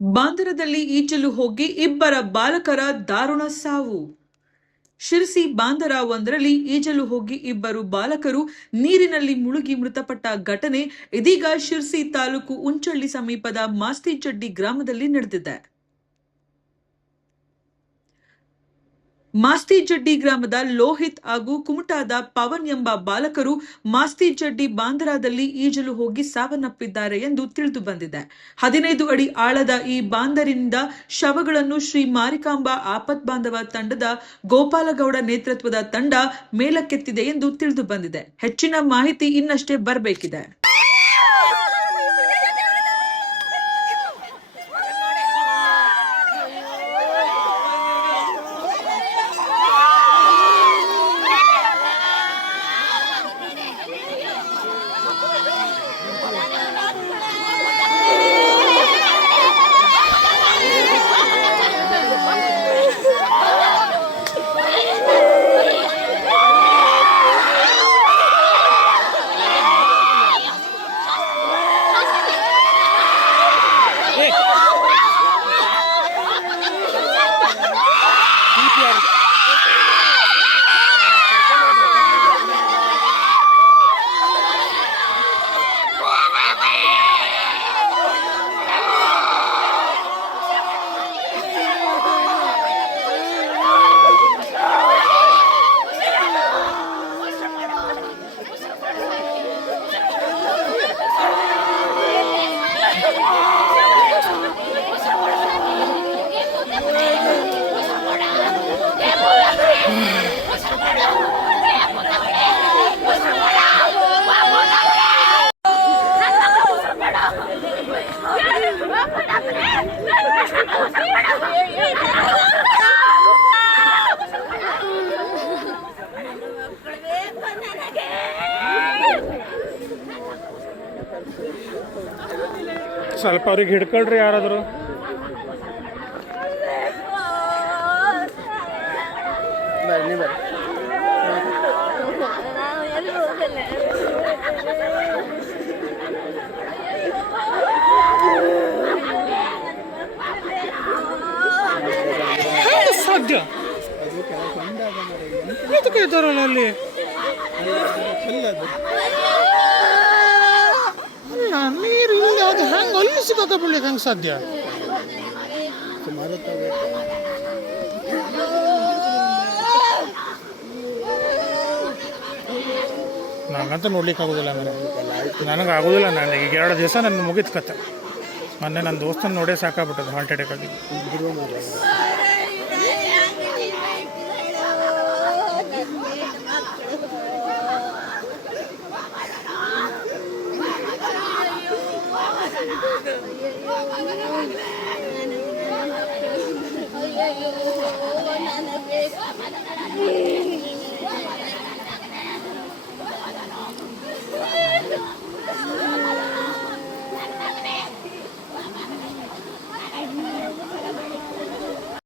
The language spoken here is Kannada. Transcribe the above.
ಬಾಂದರದಲ್ಲಿ ಈಜಲು ಹೋಗಿ ಇಬ್ಬರ ಬಾಲಕರ ದಾರುಣ ಸಾವು. ಶಿರಸಿ ಬಾಂದರ ಒಂದರಲ್ಲಿ ಈಜಲು ಹೋಗಿ ಇಬ್ಬರು ಬಾಲಕರು ನೀರಿನಲ್ಲಿ ಮುಳುಗಿ ಮೃತಪಟ್ಟ ಘಟನೆ ಇದೀಗ ಶಿರಸಿ ತಾಲೂಕು ಉಂಚಳ್ಳಿ ಸಮೀಪದ ಮಾಸ್ತಿಚಡ್ಡಿ ಗ್ರಾಮದಲ್ಲಿ ನಡೆದಿದೆ. ಮಾಸ್ತಿಚಡ್ಡಿ ಗ್ರಾಮದ ಲೋಹಿತ್ ಹಾಗೂ ಕುಮಟಾದ ಪವನ್ ಎಂಬ ಬಾಲಕರು ಮಾಸ್ತಿಚಡ್ಡಿ ಬಾಂದರದಲ್ಲಿ ಈಜಲು ಹೋಗಿ ಸಾವನ್ನಪ್ಪಿದ್ದಾರೆ ಎಂದು ತಿಳಿದು ಬಂದಿದೆ. 15 ಅಡಿ ಆಳದ ಈ ಬಾಂದರಿನಿಂದ ಶವಗಳನ್ನು ಶ್ರೀ ಮಾರಿಕಾಂಬಾ ಆಪತ್ ಬಾಂಧವ ತಂಡದ ಗೋಪಾಲಗೌಡ ನೇತೃತ್ವದ ತಂಡ ಮೇಲಕ್ಕೆತ್ತಿದೆ ಎಂದು ತಿಳಿದು ಬಂದಿದೆ. ಹೆಚ್ಚಿನ ಮಾಹಿತಿ ಇನ್ನಷ್ಟೇ ಬರಬೇಕಿದೆ. ಸ್ವಲ್ಪ ಅವ್ರಿಗೆ ಹಿಡ್ಕೊಳ್ರಿ ಯಾರಾದರೂ. ಸಾಧ್ಯ ಇದಕ್ಕೆ ಇದ್ದಾರಲ್ಲ ಅಲ್ಲಿ ನೀರು ಇಲ್ಲ, ಅದು ಹೆಂಗೆ ಅಲ್ಲಿ ಸಿಗಾಕ ಬಿಡ್ಲಿಕ್ಕೆ ಹೆಂಗೆ ಸಾಧ್ಯ? ನಂಗಂತೂ ನೋಡ್ಲಿಕ್ಕೆ ಆಗೋದಿಲ್ಲ. ನನಗೆ ಆಗೋದಿಲ್ಲ. ನಾನು ಈಗ 2 ದಿವಸ ನನ್ನ ಮುಗಿದ ಕತೆ. ಮೊನ್ನೆ ನನ್ನ ದೋಸ್ತನ ನೋಡೇ ಸಾಕಾಗ್ಬಿಟ್ಟದು ಹಾರ್ಟ್ ಅಟ್ಯಾಕ್ ಆಗಿ. Oh,